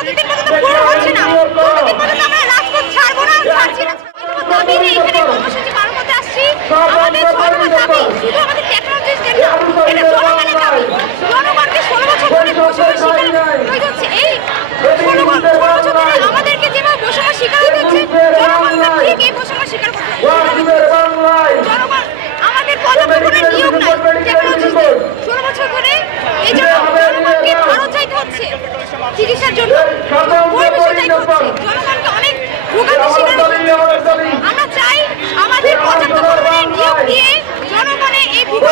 যতদিন পর্যন্ত পূরণ হচ্ছে না। ততদিন পর্যন্ত আমরা রাজপথ ছাড়বো না, ছাড়ছি না। দাবি নিয়ে এখানে কর্মসূচি পালন করতে আসছি, আমাদের নম্বর দাবি শুধু আমাদের টেকনোলজিস্টদের না এটা জনগণের দাবি জনগণকে ষোলো বছর ধরে বৈষম্য শিকার হয়ে যাচ্ছে এই ষোলো ব- ষোলো বছর ধরে আমাদেরকে যেভাবে বৈষম্য শিকার হতে হচ্ছে জনগণকে ঠিক এই বৈষম্য শিকার করতে হবে জনগণ আমাদের পদক্ষেপের নিয়োগ নাই টেকনোলজিস্টদের ষোলো বছর ধরে এই জন্য জনগণকে ভারত চাইতে হচ্ছে চিকিৎসার জন্য পরিবেশে চাইতে হচ্ছে জনগণকে অনেক ভোগান্তি শিকার হতে হচ্ছে আমরা চাই আমাদের পর্যাপ্ত পরিমাণে নিয়োগ দিয়ে জনগণের এই দ্রুত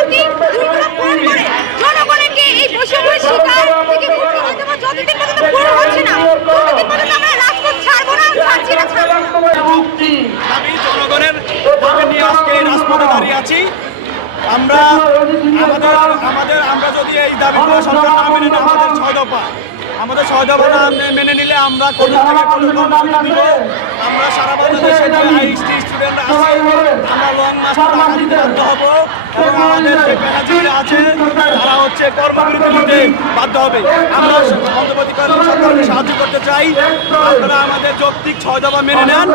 করে। জনগণকে এই বৈষম্যের শিকার থেকে মুক্তি দিতে হবে। যতদিন পর্যন্ত পূরণ হচ্ছে না ততদিন পর্যন্ত আমরা রাজপথ ছাড়বো না ছাড়ছি না ছাড়বো আমি জনগণের দাবি নিয়ে আজকে রাজপথে দাঁড়িয়ে আছি। আমরা আমাদের আমাদের আমরা যদি এই দাবিগুলো সরকার না মেনে নেয় আমাদের ছয় দফা। আমাদের মে- মেনে নিলে আমরা কোন থেকে কর্মসূচি দিব। আমরা সারা বাংলাদেশে যে আইএসটি স্টুডেন্টরা আছে আমরা লং বাধ্য হব। এবং আমাদের যে আছে তারা হচ্ছে কর্মবিরতি বাধ্য হবে। আমরা অন্তর্বর্তীকালীন সরকারকে সাহায্য করতে চাই। আপনারা আমাদের যৌক্তিক মেনে নেন।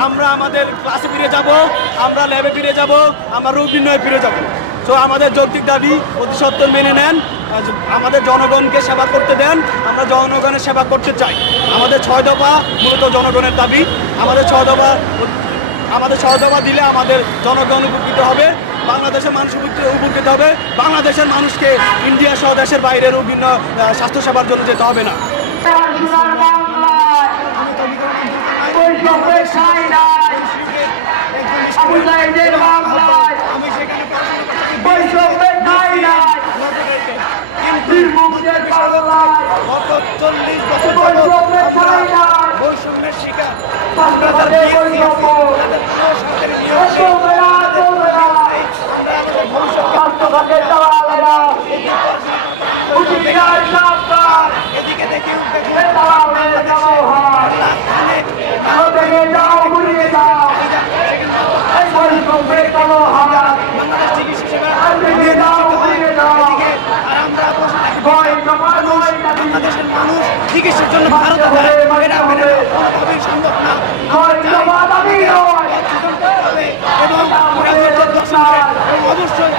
আমরা আমাদের ক্লাসে ফিরে যাব আমরা ল্যাবে ফিরে যাব আমরা রূপ ফিরে যাব। তো আমাদের যৌক্তিক দাবি অতি সত্তর মেনে নেন। আমাদের জনগণকে সেবা করতে দেন আমরা জনগণের সেবা করতে চাই। আমাদের ছয় দফা মূলত জনগণের দাবি। আমাদের ছয় দফা আমাদের ছয় দফা দিলে আমাদের জনগণ উপকৃত হবে বাংলাদেশের মানুষ উপকৃত হবে। বাংলাদেশের মানুষকে ইন্ডিয়া সহ দেশের বাইরের বিভিন্ন স্বাস্থ্যসেবার জন্য যেতে হবে না। আমি গত চল্লিশ বছর নাই বৈষম্যের শিকার উচিতার সাবধান এদিকে এই বৈষম্যের ব্যবহার থেকে যাও ঘুরিয়ে যাও দাবি মানুষ চিকিৎসার জন্য ভারত সম্ভব না। অবশ্যই